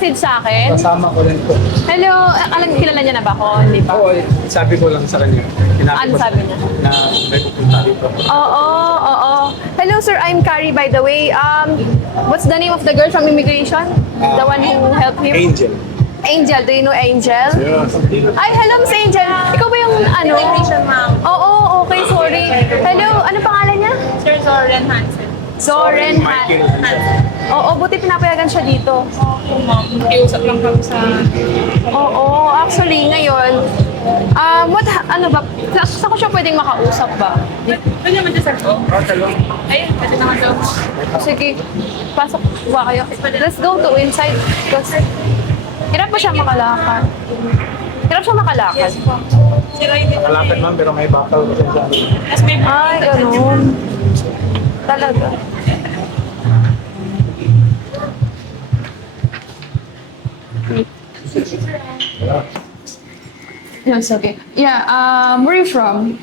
nag-message sa akin. Kasama ko rin po. Hello, kilala niya na ba ako? Hindi pa. Oo, sabi ko lang sa kanya. Ano sabi niya? Na may pupunta dito. Oo. Hello, sir. I'm Carrie, by the way. What's the name of the girl from immigration? The one who helped him? Angel. Angel. Do you know Angel? Yeah. Ay, hello, Miss Angel. Ikaw ba yung ano? Immigration, ma'am. Oo, okay, sorry. Hello, ano pangalan niya? Sir Zoren Hansen. Zoren Michael. Hansen. Oo, buti pinapayagan siya dito. Opo, ma'am. Nakiusap lang kami sa... Oo, actually, ngayon, ano ba, saan ko siya pwedeng makausap ba? Pwede naman dyan, sir po. Ayun, pwede naman daw. Sige, pasok ba kayo? Let's go to inside. Because, hirap ba siya makalakad? Hirap siya makalakad? Si Roy din. Nakalakad ma'am, pero may bakal ko siya. Tapos may... Ay, ganun. Talaga. Yes, okay. Yeah, where are you from?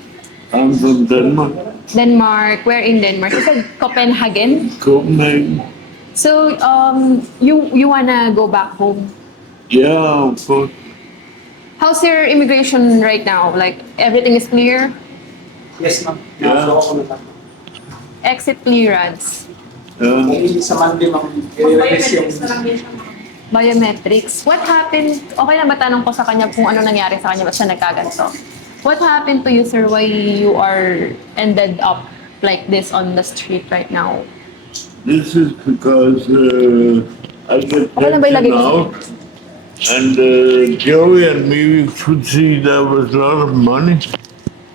I'm from Denmark, Denmark. Where in Denmark? You said Copenhagen? Copenhagen. So, you wanna go back home? Yeah, of course. How's your immigration right now? Like, everything is clear? Yes ma'am. Yeah. Nakakuha ko na lang. Exit clearance. Kung sa Monday ma'am, i-release yung... Biometrics na lang din siya, ma'am. Biometrics. What happened? Okay lang ba tanong ko sa kanya kung ano nangyari sa kanya? Ba't siya nagkaganto? What happened to you, sir? Why you are ended up like this on the street right now? This is because I get Okay lang ba ilagay taken ko? out, and Joey and me could see there was a lot of money,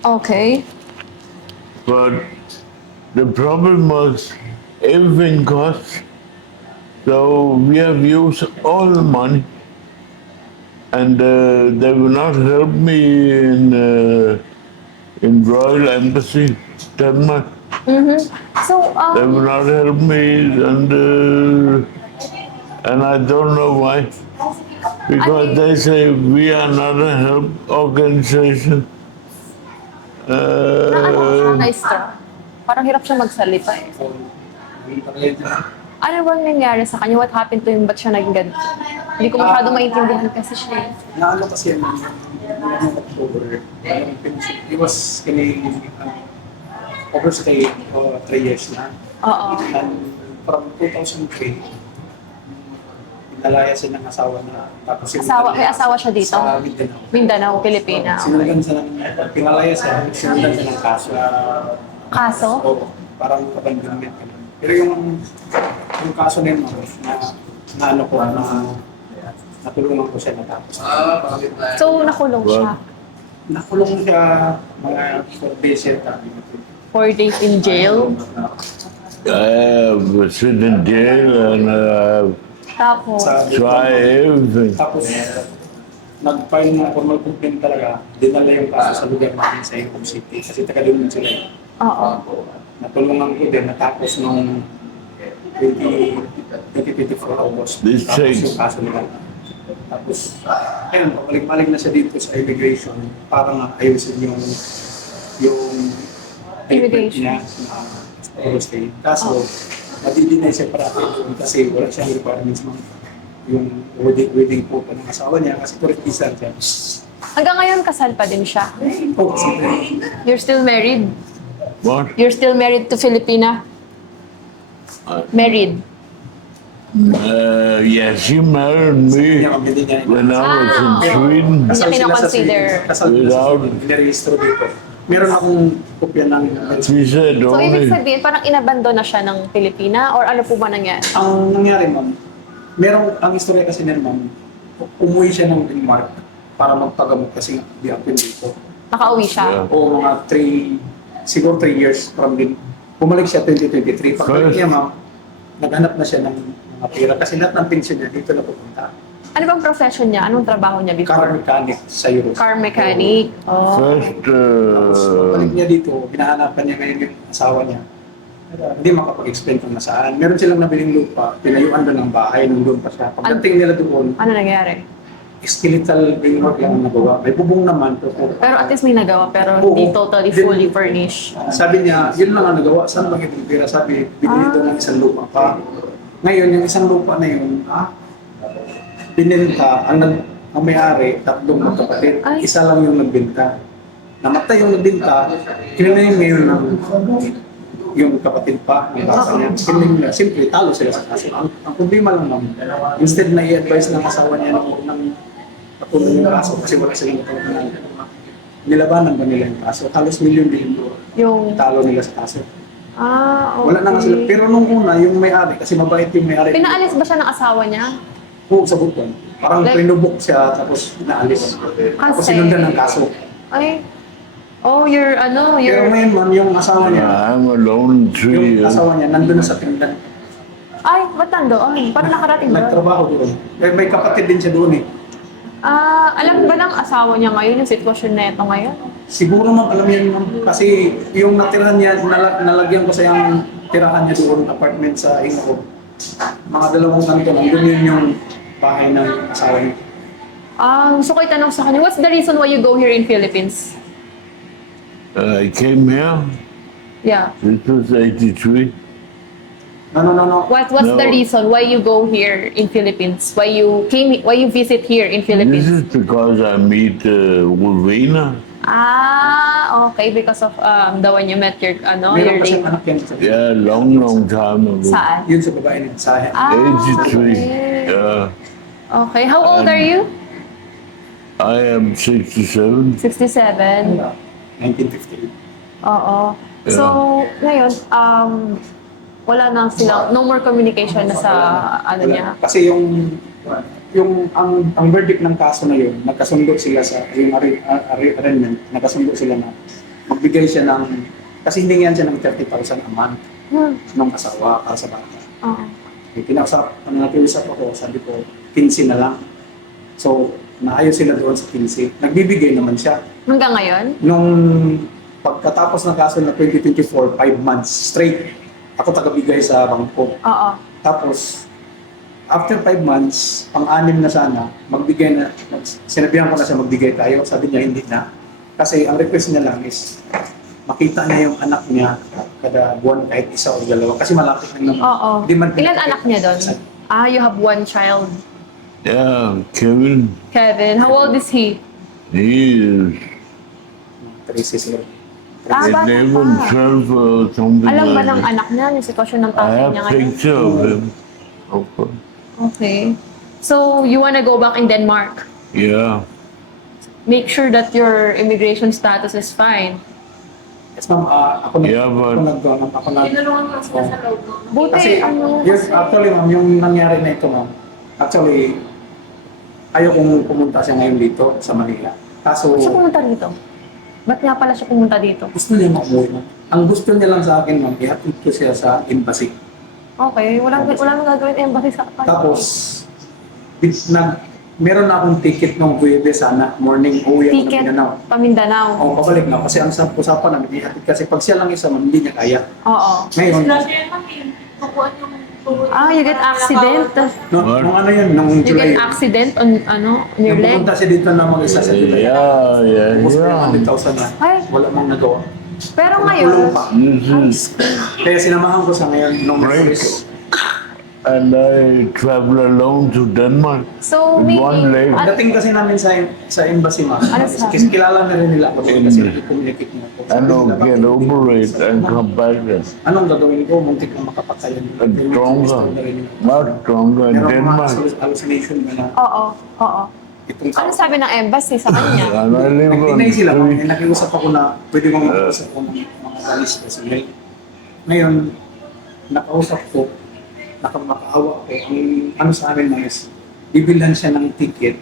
Okay. but the problem was everything costs. So we have used all the money, and they will not help me in Royal Embassy, Denmark. So, They will not help me, and I don't know why. Because they say we are not a help organization. ano siya, na-stra? Parang hirap siya magsalita eh. Ano bang nangyari sa kanya? What happened to him? Ba't siya naging ganito? Hindi ko masyado maintindihan kasi siya eh. Naano kasi yan, noong October, he was overstay 3 years na. Oo. And from 2003, pinalaya siya ng asawa na tapos May asawa siya dito? Sa Mindanao. Mindanao, Pilipina. Sinundan siya ng, pinalaya siya, sinundan siya ng kaso. Kaso? Oo, parang abandonment. Pero yung kaso na yun, na ano ko, natulungan ko siya natapos. So, nakulong siya. Nakulong siya mga 4 days yata. 4 days in jail. I have sit in jail and Tapos, try everything. Tapos, nag-file ng formal complaint talaga, dinala yung kaso sa lugar namin sa Incom City. Kasi taga doon sila. oo. Natulungan ko din, natapos nung 2024 August. This Tapos change. yung kaso nila. Tapos, ayun, balik-balik na siya dito sa immigration para nga ayusin yung Immigration. niya na overstay. Kaso, madidinay siya parati kasi wala siyang requirements mga yung wedding po pa ng asawa niya kasi tourist visa siya. Hanggang ngayon, kasal pa din siya. Oh, kasi You're still married? What? You're still married to Filipina? Married? Yes, she married me when I was in Sweden. Hindi niya kinoconsider. Kasal sila sa Sweden, inirehistro dito. Meron akong kopya ng She said So, ibig only. sabihin, parang inabandon na siya ng Pilipina? Or ano po ba nangyari? Ang nangyari, ma'am, ang istorya kasi nila, ma'am, umuwi siya ng Denmark para magpagamot kasi di ako dito. Nakauwi siya? Yeah. O mga 3 years from din. Bumalik siya 2023. Pagbalik niya, ma'am, naghanap na siya ng mga pera kasi lahat ng pension niya dito na pupunta. Ano bang profession niya? Anong trabaho niya Car before? mechanic sa Europe. Car mechanic. Oh. First, Tapos, balik niya dito, binahanapan niya ngayon yung asawa niya. Hindi makapag-explain kung nasaan. Meron silang nabiling lupa, pinayuan doon ng bahay nung doon pa siya. Pagdating nila doon, Ano nangyari? skeletal framework lang ang nagawa. May bubong naman. Pero at least may nagawa, pero Oo. hindi totally Then, fully furnished. Sabi niya, yun lang ang nagawa. Saan ba yung pera? Sabi, binili doon ng isang lupa pa. Ngayon, yung isang lupa na yun, binenta, ang may-ari, tatlong magkapatid, Ay. isa lang yung nagbenta. Namatay yung nagbenta, kinain ngayon ng yung kapatid pa, ng bata niya. Kinain simple, talo sila sa kaso. Ang problema lang ma'am, instead na i-advise ng asawa niya ng patuloy yung kaso kasi wala silang patuloy. Nilabanan ba nila yung kaso? Halos milyon din Yung, talo nila sa kaso. okay. Wala na nga sila. Pero nung una, yung may-ari, kasi mabait yung may-ari. Pinaalis ba siya ng asawa niya? Oo, sa bukon. Parang Like- pinubok siya, tapos pinaalis. Tapos Kasi- sinundan ng kaso. Ay, oh, you're, Pero you're, ngayon man, yung asawa niya, I'm alone yung 3 years. asawa niya, nandun na sa tindan. ay, ba't nandoon? Parang nakarating doon. Nagtrabaho doon. May kapatid din siya doon eh. Alam ba ng asawa niya ngayon yung sitwasyon na ito ngayon? Siguro ma'am, alam niya ma'am. Kasi yung natirahan niya, nalagyan ko sa yung tirahan niya doon, apartment sa Ingo. Mga 2 kanto, nandun yun yung bahay ng asawa niya. Gusto ko itanong sa kanya, what's the reason why you go here in Philippines? I came here, Yeah. this was 83. No. What's No. the reason why you go here in Philippines? Why you visit here in This Philippines? is because I meet Wolverina. Okay, because of the one you met your Meron your pa siyang late. anak yan sa Yeah, long time ago. Saan? Yun sa babae niya, sa 83. Okay. Yeah, Okay, how old are you? I am 67. 67. 1958. Oo. So, ngayon, wala na silang, no more communication na sa, ano niya. Kasi ang verdict ng kaso na yun, nagkasundo sila sa yung arraignment, nagkasundo sila na magbigay siya ng, kasi hiningihan siya ng 30,000 a month ng asawa para sa bata. Oo. Nakiusap ako, sabi ko, 15 na lang. So, naayos sila doon sa 15. Nagbibigay naman siya. Hanggang ngayon? Nung pagkatapos ng kaso na 2024, 5 months straight, ako tagabigay sa bangko. Oo. Tapos, after 5 months, pang-anim na sana, magbigay na, sinabihan ko na siya magbigay tayo, sabi niya hindi na. Kasi ang request niya lang is, makita niya yung anak niya kada buwan kahit isa o 2. Kasi malapit na naman. Oo. Hindi man Ilan anak niya doon? You have one child. Yeah, Kevin, Kevin, how old is he? he is 3 sila. Bata 11, pa. 12 or something Alam ba like ng that. anak niya yung sitwasyon ng I tatay have niya ngayon? picture of him. Okay. Okay. So, you wanna go back in Denmark? Yeah. Make sure that your immigration status is fine. Yes, ma'am, ako na, Yeah, but- ako na, Tinulungan ko sila sa loob. Buti, kasi, kasi... actually ma'am, yung nangyari na ito ma'am, actually, ayaw kong pumunta siya ngayon dito sa Manila. Kaso, Siya pumunta dito? Ba't nga pala siya pumunta dito? gusto niya makumuwi ma'am. Ang gusto niya lang sa akin ma'am, ihatid ko siya sa embassy. Okay, walang gagawin embassy sa kanya. Tapos, meron na akong ticket nung Huwebes sana, morning uwi ako ng Ticket, Mindanao. Pamindanao. O, pabalik na kasi ang usapan namin, ihatid kasi pag siya lang isa man, hindi niya kaya. Oo. Ngayon, Last year, mami, tukuan yung tuhod. You get accident. nung ano yun, nung You July, get accident on, on your leg. pumunta siya dito na mag-isa sa July. Yeah. Tapos may 100,000 na. Ay. Wala mong nagawa. Pero Kulong ngayon, pa. This is, Kaya sinamahan ko sa ngayon nung Break. Mercedes. and I travel alone to Denmark. so With maybe... one leg. Dating kasi namin sa embassy ma'am. Ano sabi? Kasi kilala na rin nila ako doon kasi nag-communicate na ako. And I'll get over it and come back then. Anong gagawin ko? Muntik na makapatayan. Stronger. Much stronger in Meron mga Denmark. hallucination na Oo. itong Ano sabi ng embassy sa kanya? And I live on nag-deny sila. three. Nakiusap ako na pwede mong mag-usap ko ng mga valis kasi ngayon, nakausap ko, nakamakaawa ko. Ang ano sa amin na is, bibilhan siya ng ticket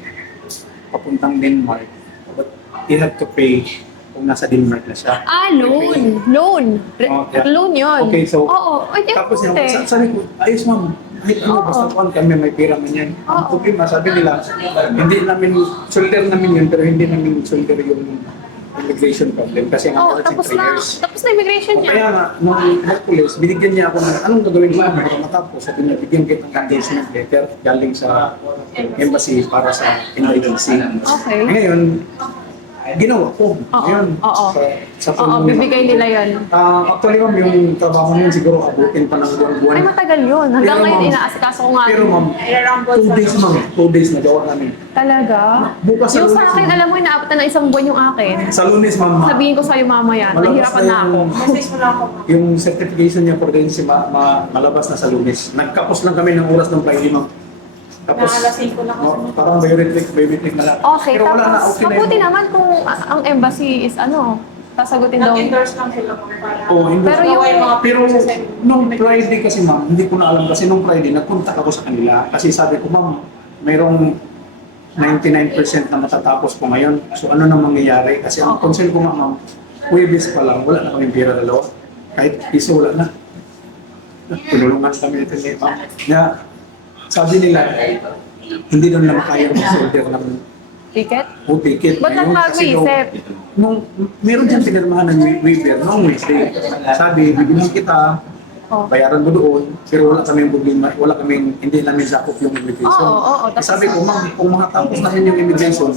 papuntang Denmark. But he had to pay kung nasa Denmark na siya. Loan. Loan. Oh, yeah. Loan yun. Okay, so, Oo. Ay, tapos yung yung, sabi ko, ayos ma'am, kahit ano, Oo. basta kuhan kami, may pera man yan. Ang Oo. problema, sabi nila, hindi namin, shoulder namin yun, pero hindi namin shoulder yung immigration problem kasi ang tapos 3 na. years. Tapos na immigration O niya. kaya nga, nung Hercules, binigyan niya ako ng anong gagawin ko para matapos. Sabi niya, bigyan kita ng engagement letter galing sa embassy para sa emergency. Okay. Ngayon, ginawa ko. Ayun. oo. Sa Oo, bibigay nila yun. Actually, ma'am, yung trabaho mo yun siguro abutin pa ng buwan. Ay, matagal yun. Hanggang Pero, ngayon, ma'am, inaasikaso ko nga. Pero ma'am, Ilarambol 2 days ma'am, 2 days nagawa namin. Talaga? Bukas sa Yung sa Lunes, akin, ma'am. alam mo, inaabot na ng isang buwan yung akin. Sa Lunes, ma'am, Sabihin ko sa'yo mamaya, malabas nahirapan na ako. Message mo lang ako. yung certification niya for agency malabas na sa Lunes. Nagkapos lang kami ng oras ng Friday, ma'am. Tapos, Nakalasin ko lang ako. parang biometric na lang. Okay, Pero wala na, tapos okay na mabuti yun. naman kung ang embassy is sasagutin daw. Nag-endorse lang sila po para... Oo, hindi. Pero yung- Pero nung Friday kasi ma'am, hindi ko na alam kasi nung Friday nagpunta ako sa kanila kasi sabi ko ma'am, mayroong 99% na matatapos ko ngayon. So ano na mangyayari? Kasi ang concern ko ma'am, Huwebes pa lang, wala na kaming pera dalawa. Kahit piso wala na. Tinulungan kami ito ni ma'am. Kaya sabi nila, hindi doon na makaya mag-solder ng Ticket? ticket. Ba't Ngayon, kasi daw, nag-isip? meron dyan pinirmahan ng waiver noong Wednesday. Sabi, bibigyan kita, Oh. bayaran mo doon, pero wala kaming problema, hindi namin sakop yung immigration. Oo. Tapos- Sabi ko, ma'am, kung makatapos namin yung immigration,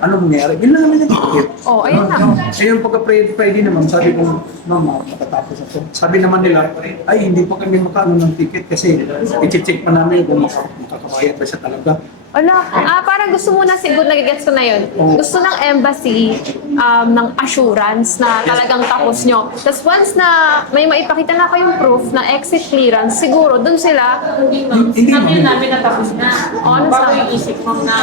ano mangyayari? Bilang namin yung ticket. Oh, ayun na. Yung pagka-Friday naman, sabi ko, ma'am, matatapos ako. Sabi naman nila, ay, hindi pa kami makaano ng ticket kasi i-check pa namin kung makakabayad ba siya talaga. Parang gusto mo na siguro, nagigets ko na yun. Gusto ng embassy ng assurance na talagang tapos nyo. Tapos once na may maipakita na kayong proof na exit clearance, siguro dun sila, Hindi ma'am. Hindi, Sabi ma'am. namin natapos na. ano Bago sabi? yung isip mo na...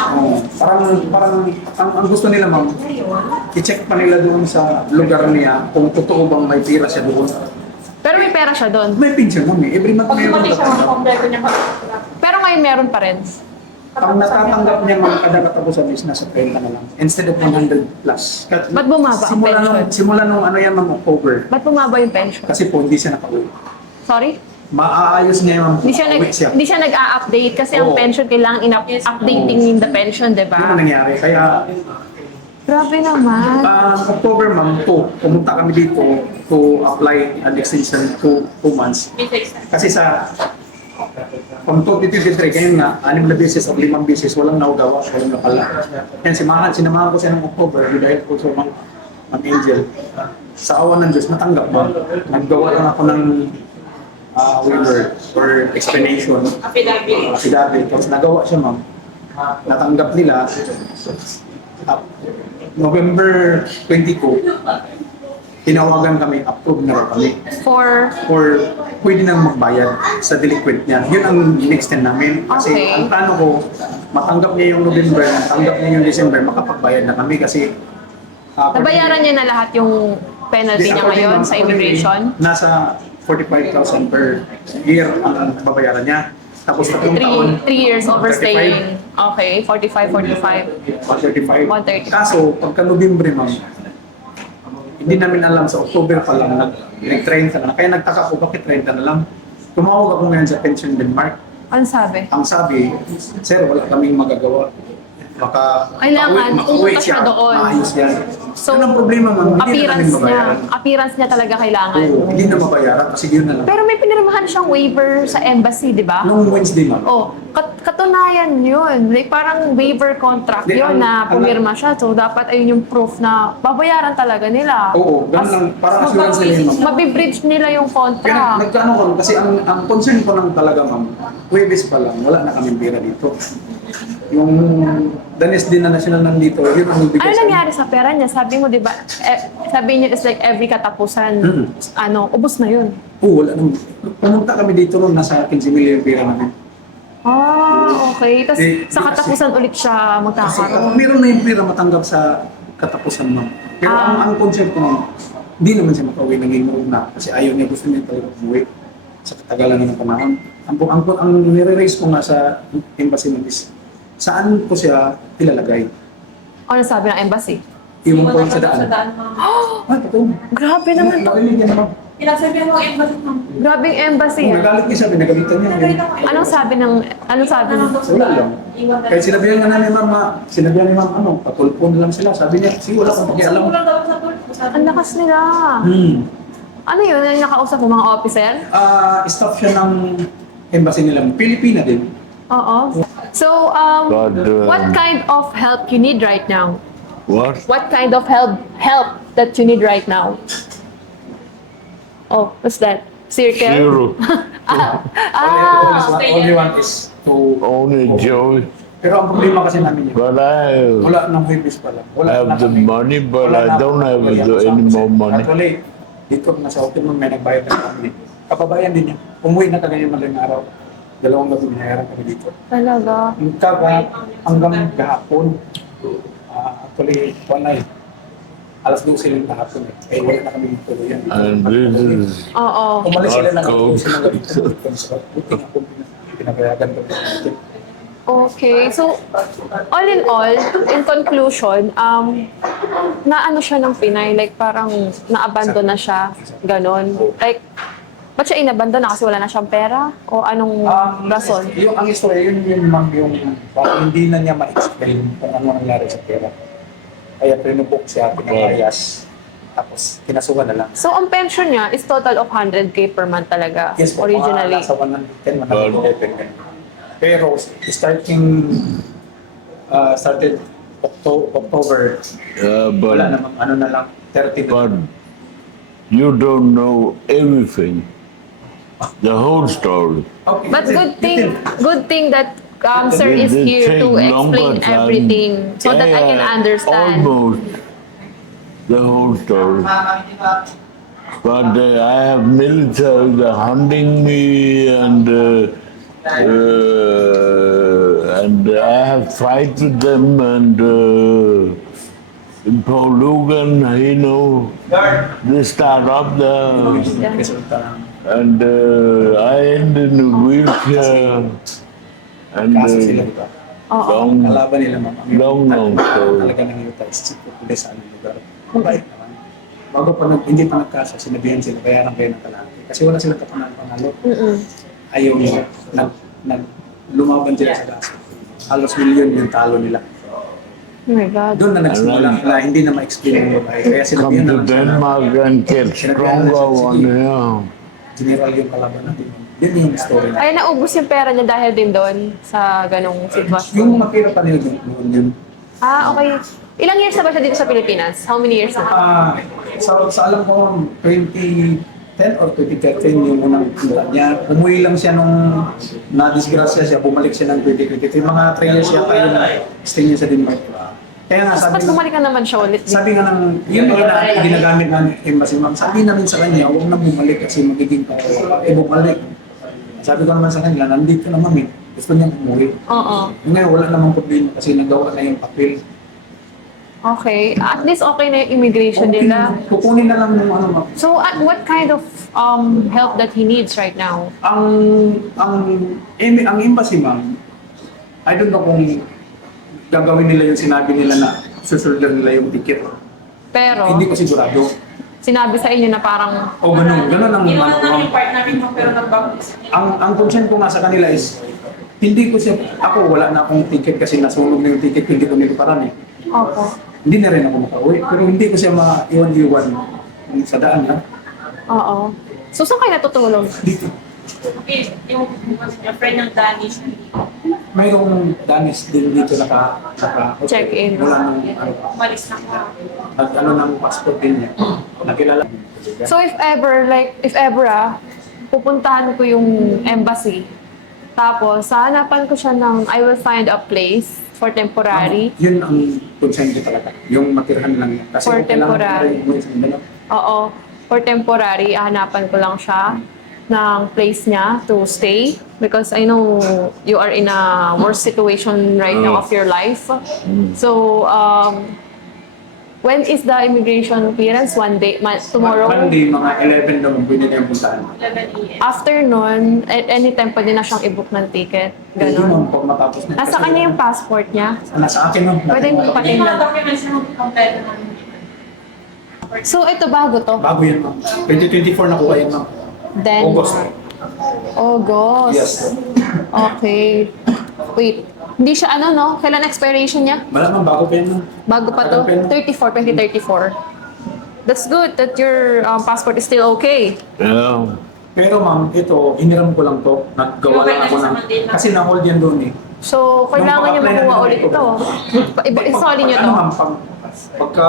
Parang ang gusto nila ma'am, i-check pa nila doon sa lugar niya kung totoo bang may pira siya doon. pero may pera siya doon. May pension ma'am eh. Every month Pag mayroon dumating siya, ka. kompleto niya pag-contract. Pero ngayon meron pa rin. Ang natatanggap niya mga kada katapusan is nasa 30 na lang. Instead of 100 plus. Ba't bumaba ang pension? Simula nung ano yan ma'am, October. Ba't bumaba yung pension? Kasi po hindi siya nakauwi. Sorry? Maaayos niya ma'am. Uwi siya. Hindi siya nag-a-update kasi ang Oo. pension kailangan updating in the pension, di Yun ang ba? nangyari. Kaya Grabe naman. October ma'am, pumunta kami dito to apply an extension to 2 months. May text na. Kasi sa kung 2023, ngayon nga, 6 na beses o 5 beses, walang naugawa, walang napala. Yan, sinamahan ko siya ng October, dahil po sa Ma'am Angel. Sa awa ng Diyos, natanggap ba? Naggawa lang ako ng waiver or explanation, Affidavit. tapos nagawa siya ma'am. Natanggap nila. November 22, tinawagan kami, approve na raw kami. For, Or pwede nang magbayad sa delinquent niya. Yun ang in-extend namin. Kasi Okay. ang plano ko, matanggap niya yung November, matanggap niya yung December, makapagbayad na kami kasi nabayaran niya na lahat yung penalty niya ngayon sa immigration? Nasa 45,000 per year ang babayaran niya. Tapos 3 taon, 3 years 35. overstaying. Okay, 45, 45. 135. 135. Kaso, pagka November, ma'am, hindi namin alam sa October pa lang, nag-30 na. Kaya nagtaka ko, bakit 30 na lang? Tumawag ako ngayon sa Pension Denmark. Ano sabi? Ang sabi, sir, wala kaming magagawa. Baka Kailangan, makauwi pumunta siya doon. maayos yan. So, Yun ang problema, ma'am. Hindi na namin Appearance niya. mabayaran. Appearance niya talaga kailangan. Oo, hindi na mabayaran kasi yun na lang. Pero may pinirmahan siyang waiver sa embassy, di ba? Noong Wednesday, ma'am. Oh, katunayan yun. Like, parang waiver contract Di, yun na ang- pumirma siya. So, dapat ayun yung proof na babayaran talaga nila. Oo, ganun lang. Parang assurance nila yun, ma'am. Mabibridge nila yung Kaya contract. nagkano ko, kasi ang concern ko lang talaga, ma'am, Huwebes pa lang, wala na kaming pera dito. Yung danes din na national nandito, yun ang bigay Ano sa nangyari sa pera niya? Sabi mo, di ba, sabi niya is like every katapusan, ubos na yun. Oo, wala naman. Pumunta kami dito noon, nasa 15 million pera namin. Okay. Tapos sa katapusan ulit siya Kasi magkakaroon. meron na yung pera matanggap sa katapusan, ma'am. Pero ang concept ko, ma'am, hindi naman siya makauwi ng Ingog na kasi ayaw niya, gusto niya talaga umuwi sa katagalan ng panahon. Ang nire-raise ko nga sa embassy ng is, saan ko siya ilalagay? Ano sabi ng embassy? Iwan ko lang sa daan. ma'am. Ah, totoo. Grabe naman to. Nakinig yan, ma'am. Pinasabi mo ang embassy ma'am. Grabing embassy. Kung nagalit niya siya, pinagalitan niya. Nagalit ako. Anong sabi niya? Wala lang. Kahit sinabihan nga namin, ma'am, sinabihan ni ma'am, patulpo na lang sila. Sabi niya, sige, wala akong pakialam. Kulang daw sa tulpo. Ang lakas nila. Ano yun? Yung nakausap mo mga officer? Staff siya ng embassy nila. Pilipina din. Oo. So, God, what kind of help you need right now? What? What kind of help that you need right now? Oh, what's that? Circle? Zero. Only one is to... Only joy. Pero ang problema kasi namin yun, But I wala nang babies pa lang. Wala have na the kami. money, but Wala I na don't ako have nagbayad sa any akin. more money. Actually, dito na sa hotel mo may nagbayad na kami. Kapabayan din niya. Umuwi na kagaya madaling araw. 2 gabi binayaran kami dito. Talaga? Hanggang kahapon. Actually, wala eh. Alas 12 lang kahapon eh. Eh, wala na kami dito. Yan. And this is Oo. Umalis sila na Not dito sila dito. Buti nga po pinabayagan kami sa hotel. Okay. So, all in all, in conclusion, naano siya ng Pinay? Like, parang na-abandon na siya. Ganon. Like, ba't siya inabandon na? Kasi wala na siyang pera? O anong rason? Ang istorya, yun ma'am, yung parang hindi na niya ma-explain kung ano nangyari sa pera. Kaya pinubok siya, pinangayas, tapos kinasuhan na lang. So, ang pension niya is total of 100K per month talaga, Yes po, originally. mga nasa 110, 111 ganyan. Pero started October, wala but namang ano na lang, 30 na. but you don't know everything, the whole story. Okay, But detail. good thing that Sir is It here take to longer explain time. everything so that I can Yeah, understand. Almost the whole story. But I have military hunting me, and I have fight with them, and Paul Lugan, they start up there, Resulta ng and I end in a wheelchair, and kaso sila, di ba? long, Kalaban nila ma'am. long story. Talaga nangyayos sa pulis sa anong lugar. Mabait naman. Bago pa hindi pa nagkaso, sinabihan sila, bayaran kayo ng kalahati. Kasi wala silang panalo. Ayaw nila. Lumaban sila sa kaso. Halos milyon yung talo nila. Oh my God. Doon na nagsimula na hindi na ma-explain yung babae. Kaya Come sinabihan to na lang sila. Denmark and get stronger one here. General yung kalaban natin. Yun yung story na. Ay, naubos yung pera niya dahil din doon sa ganong sitwasyon. Yung mga pira pa nila noon yun. Ah, okay. Ilang years na ba siya dito sa Pilipinas? How many years na? Sa alam ko, 2010 or 2013 yung unang punta niya. Umuwi lang siya nung na-disgrasya siya, bumalik siya ng 2023. Mga 3 years yata yung stay niya sa Denmark. Kaya nga Tapos sabi, bumalik ka naman siya ulit. sabi nga ng, yun yung ginagamit ng embassy ma'am. Sabi namin sa kanya, huwag na bumalik kasi magiging bumalik. Sabi ko naman sa kanila, nandito na mami. Gusto niya umuwi. Oo. Ngayon, wala namang problema kasi nagawa na yung papel. Okay. At least okay na yung immigration nila. Kukunin na lang yung ano ma'am. So, what kind of help that he needs right now? Ang embassy ma'am, I don't know kung gagawin nila yung sinabi nila na susundan nila yung ticket. Pero, Hindi ko sigurado. sinabi sa inyo na parang, O ganun ang Iwan ano, namin yung part namin mo, pero nagbago. ang concern ko nga sa kanila is hindi ko siya, ako wala na akong ticket kasi nasunog na yung ticket, hindi ko niliparan eh. opo. Hindi na rin ako makauwi, pero hindi ko siya maiwan-iwan sa daan niya. Oo. So, saan kayo natutulog? Dito. Okay, yung friend ng Danish. Mayroong Danis din dito Check-in. Wala nang Umalis na ko. ng passport din niya. Nakilala. So, if ever pupuntahan ko yung embassy, tapos, hahanapan ko siya ng, I will find a place for temporary. Yun ang concern ko talaga. Yung matirahan lang. Kasi For kailangan ko temporary. rin umuwi sa Mindanao. Oo. For temporary, hahanapan ko lang siya ng place niya to stay because I know you are in a worse situation right now of your life. So, when is the immigration clearance? One day, tomorrow? Monday, mga 11 naman pwede niya puntahan. 11 a.m. After nun, at anytime pwede na siyang i-book ng ticket. Hindi Ganon. naman pag matapos na. Nasa Kasi- kanya yung passport niya. Nasa akin no. Pwede Natin- pati- Yung mga documents na mag-compare namin. So, ito bago to. Bago yan ma'am. 2024 nakuha yan ma'am. Denmark. August. August. Yes. Okay. Wait. Hindi siya no? Kailan expiration niya? Malamang bago pa yan ma'am. Bago pa to? 2034. That's good that your passport is still okay. Yeah. Pero ma'am, ito, hiniram ko lang to. Naggawa lang ako ng... Kasi na-hold yan doon eh. So, kailangan niyo pag-apply makuha na ulit ito. Isoli niyo Ano to. ma'am, pagka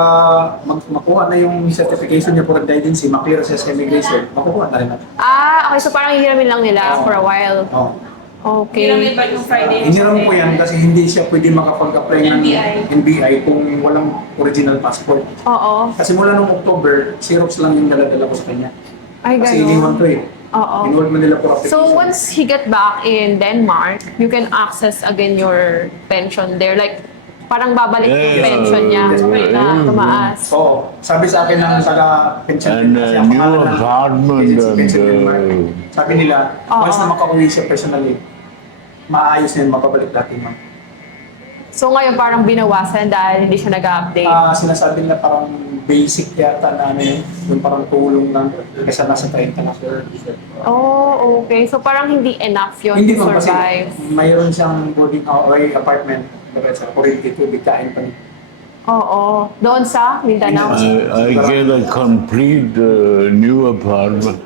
makuha na yung certification niya for residency, maklear siya sa immigration, makukuha na rin natin. Ah, okay. So, parang hihiramin lang nila for a while. Oh. Hiramin Okay. ba yung Friday? Hiniram ko yan kasi hindi siya pwede makapag-apply ng NBI kung walang original passport. Oo. Kasi mula nung October, Xerox lang yung dala-dala ko sa kanya. Ay, Kasi iniwan gano'n. ko eh. Oo. Inward man nila for application. So, once he get back in Denmark, you can access again your pension there. Like, parang babalik yung Yeah. pension niya na tumaas. Oo. Sabi sa akin ng taga-pension And kasi a ang new pangalan ng apartment agency, and Pension Denmark. Sabi nila, Oo. once na makauwi siya personally, maayos na yun, mapabalik natin ma'am. So, ngayon parang binawasan dahil hindi siya nag-update. Sinasabi nila parang basic yata na ano yun, yung parang tulong lang kasi nasa 30 na sir. Oh, okay. So, parang hindi enough yun Hindi to ma'am kasi survive. mayroon siyang boarding away apartment sa Corinthi to bigkain pa niya. Oo. Doon sa Mindanao. I get a complete new apartment,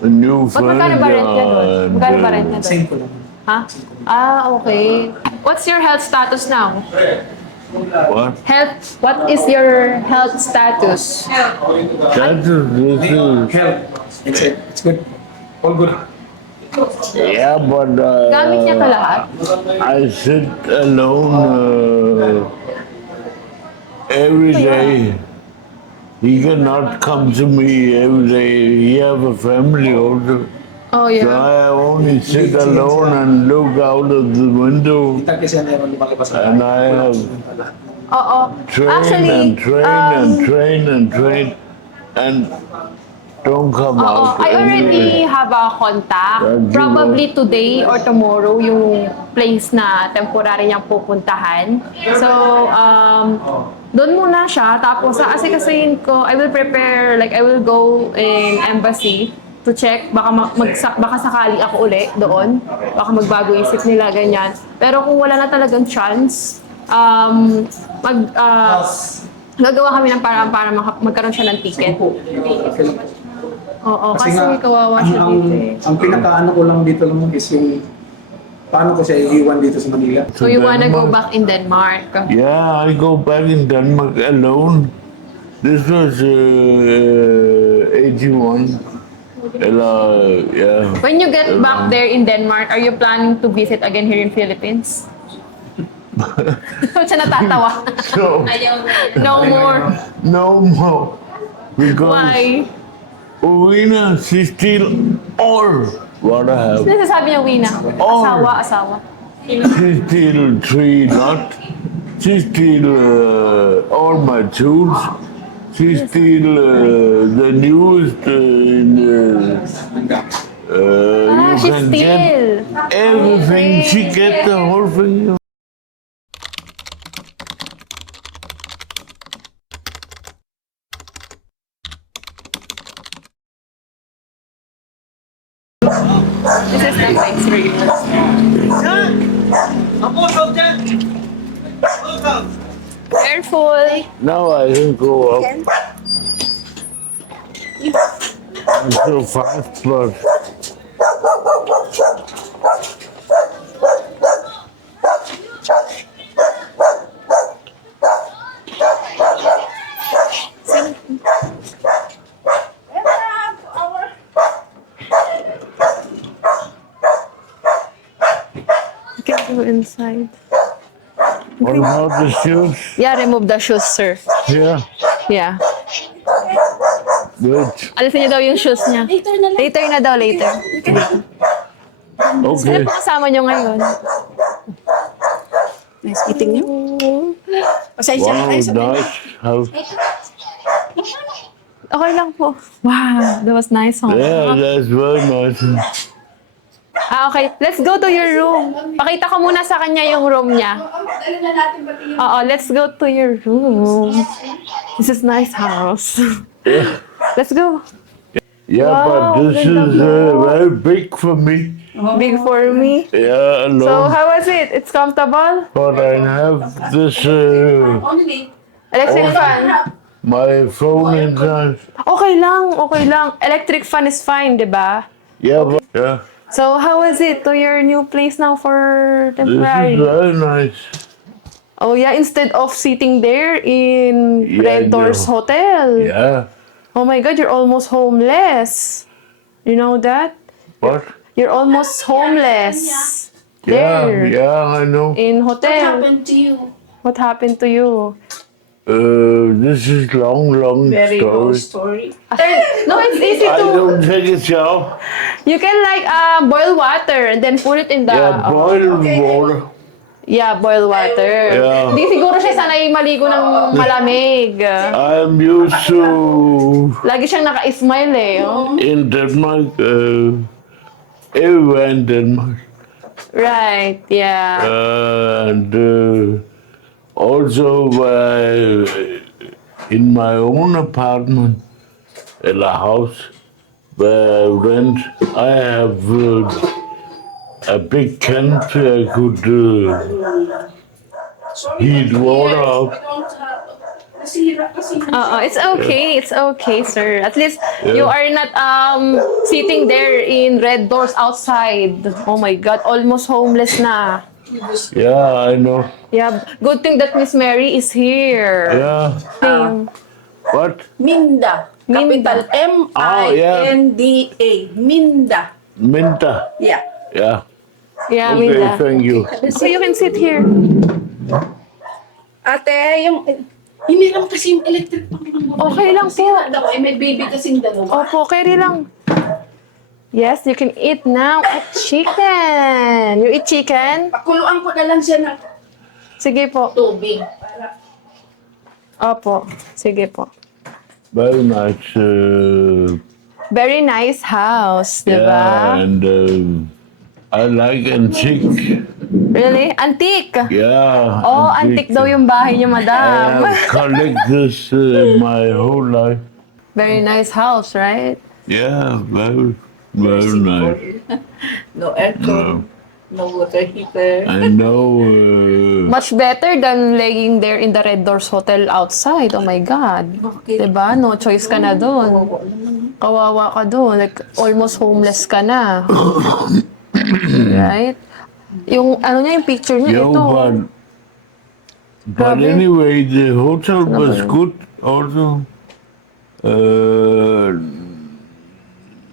a new Magkano ba rent niya doon? furniture. Magkano ba rent niya doon? Same ko lang. Ha? Ah, okay. What's your health status now? What? What is your health status? That is, this is, Health. It's good. All good. yeah, but Gamit niya ka lahat? I sit alone every day. He cannot come to me every day. He have a family also. Oh, So yeah. I only sit alone and look out of the window Kita kasi na yung lumalabas and I have Oo. train Actually, and train and train and train and don't come oo, out. I already have a contact. Thank you, Probably today or tomorrow yung place na temporary niyang pupuntahan. So, doon muna siya. Tapos, asikasuhin ko, I will prepare, like, I will go in embassy to check. Baka sakali ako uli doon. Baka magbago isip nila, ganyan. Pero kung wala na talagang chance, gagawa kami ng paraan para magkaroon siya ng ticket. Oo, kasi nga, kawawa siya ang, dito eh. ang pinakaano ko lang dito lang is yung paano ko siya iiwan dito sa Manila. So you wanna go Denmark. back in Denmark? Yeah, I go back in Denmark alone. This was 81. Yeah. When you get back there in Denmark, are you planning to visit again here in Philippines? Siya natatawa. So, Ayaw na. No more. no more. Because Why? Uwina, she steal all what I have. Ano nasasabi niya, Wina? Oh. Asawa. She steal 3 nuts. She steal all my tools. She steal the newest you She can steal. get everything. She get the whole thing. This is the experience. Careful. Now I can go up. I'm so fast, but You can go inside. what about the shoes? Yeah, remove the shoes, sir. Yeah, Yeah. good. Alisin niyo daw yung shoes niya. Later na lang. Later na daw, later. Ano Okay. po kasama niyo ngayon? Nice meeting you. Pasensya na Wow, kayo sa nice house. Okay lang po. Wow, that was nice, huh? Yeah, that's very nice. Okay. Let's go to your room. Pakita ko muna sa kanya yung room niya. Oo, let's go to your room. This is nice house. Yeah, Let's go. yeah, Wow, but this ganda is mo. very big for me. Big for me. Yeah, So, alone. how was it? It's comfortable? But I have this Only. Electric fan? my phone inside. Okay lang, okay lang. Electric fan is fine, di ba? Yeah, but, yeah. So how is it to your new place now for This is temporary? very nice. Oh yeah, instead of sitting there in Yeah, Red I Doors know. Hotel. Yeah. Oh my God, you're almost homeless. You know that? What? You're almost homeless. Yeah, There. yeah, I know. In hotel. What happened to you? What happened to you? This is long Very long story. story. No, it's easy I to. don't take a shower. You can like boil water and then put it in the. Yeah, boil water. Yeah, boil water. Yeah. Di siguro siya sanay maligo ng malamig. I'm used to Lagi siyang naka-smile eh. Oh. in Denmark, everywhere in Denmark. Right, yeah. And also in my own apartment, in a house where I rent, I have a big can I could heat water up. It's okay. It's okay, sir. At least you are not sitting there in Red Doors outside. Oh my God, almost homeless na. Yeah, I know. Yeah, good thing that Miss Mary is here. Yeah. Thing. What? Minda. Minda. Capital Oh, yeah. M-I-N-D-A. Minda. Minta. Yeah. Yeah. Yeah, Okay, Minda. thank you. Okay, you can sit here. Ate, yung... Hiniram kasi yung electric pump ng bumalik. Okay lang po. Sira daw, may baby kasing dalawa. Opo, carry lang. Yes, you can eat now a chicken. You eat chicken? Pakuluan ko na lang siya ng Sige po. tubig. Para... Opo, sige po. Very nice. Very nice house, di Yeah, ba? and I like antique. Really? Antique? Yeah. Oh, antique daw yung bahay niyo, madam. I have collect this my whole life. Very nice house, right? Yeah, very nice. No aircon, no water heater. I know. Much better than laying there in the Red Doors Hotel outside. Oh my God. Diba? No choice ka na doon. Kawawa ka doon. Like, almost homeless ka na. Right? Yung, ano niya, yung picture niya, Yo, ito. but Grabe. anyway, the hotel was good also.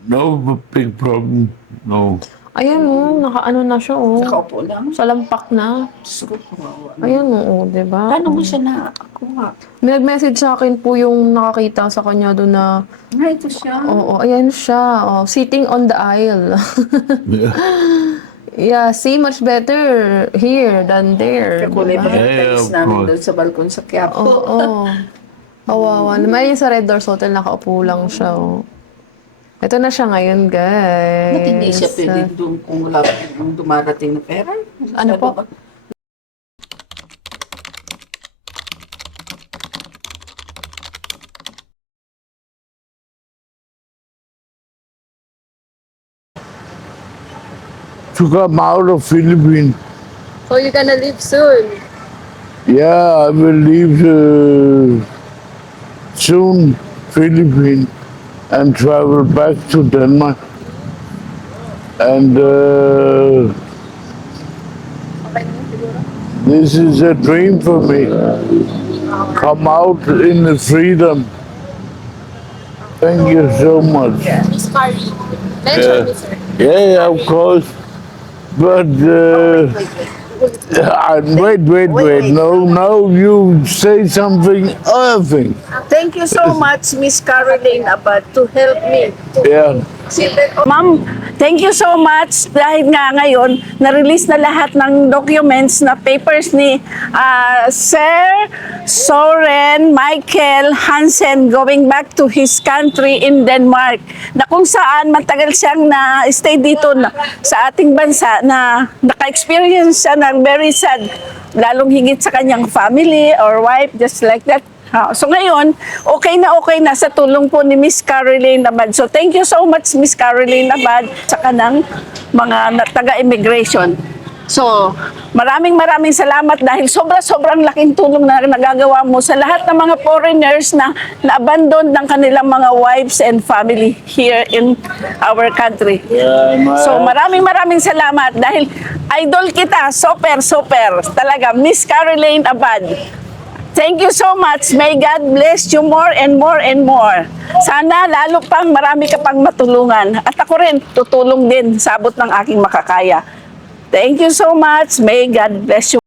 No big problem. No. Ayan, oh, naka-ano na siya, oh. Nakaupo lang. Sa lampak na. Diyos ko, kawawa. Ayan, oo, diba? Paano mo siya nakakuha? May nag-message sa akin po yung nakakita sa kanya doon na, Nga, ito siya. oo, ayan siya, oh, sitting on the aisle. Yeah. Yeah, see, much better here than there. Kakulay pa Diba? yung Yeah, tiles of namin course. doon sa balkon sa Quiapo. Oo. Kawawa. Naman yung sa Red Doors Hotel, nakaupo lang siya. Oh. Ito na siya ngayon, guys. Ba't hindi siya pwede doon kung wala kang dumarating na pera? Ano po? To come out of Philippines. So you're gonna leave soon? Yeah, I will leave soon Philippines and travel back to Denmark. And this is a dream for me. Come out in the freedom. Thank you so much. Miss Carrie. Yeah. Yeah, of course. But wait. No, you say something other thing. Thank you so much, Miss Caroline Abad, to help me. Yeah. Ma'am, thank you so much dahil nga ngayon na-release na lahat ng documents na papers ni Sir Soren Michael Hansen going back to his country in Denmark, na kung saan matagal siyang na-stay dito sa ating bansa, na naka-experience siya ng very sad, lalong higit sa kanyang family or wife, just like that. So ngayon, okay na sa tulong po ni Miss Caroline Abad. So thank you so much, Miss Caroline Abad, sa kanang mga taga-immigration. So, maraming salamat dahil sobrang laking tulong na nagagawa mo sa lahat ng mga foreigners na na-abandon ng kanilang mga wives and family here in our country. So, maraming salamat dahil idol kita, super, talaga, Miss Caroline Abad. Thank you so much. May God bless you more and more and more. Sana lalo pang marami ka pang matulungan. At ako rin, tutulong din sa abot ng aking makakaya. Thank you so much. May God bless you.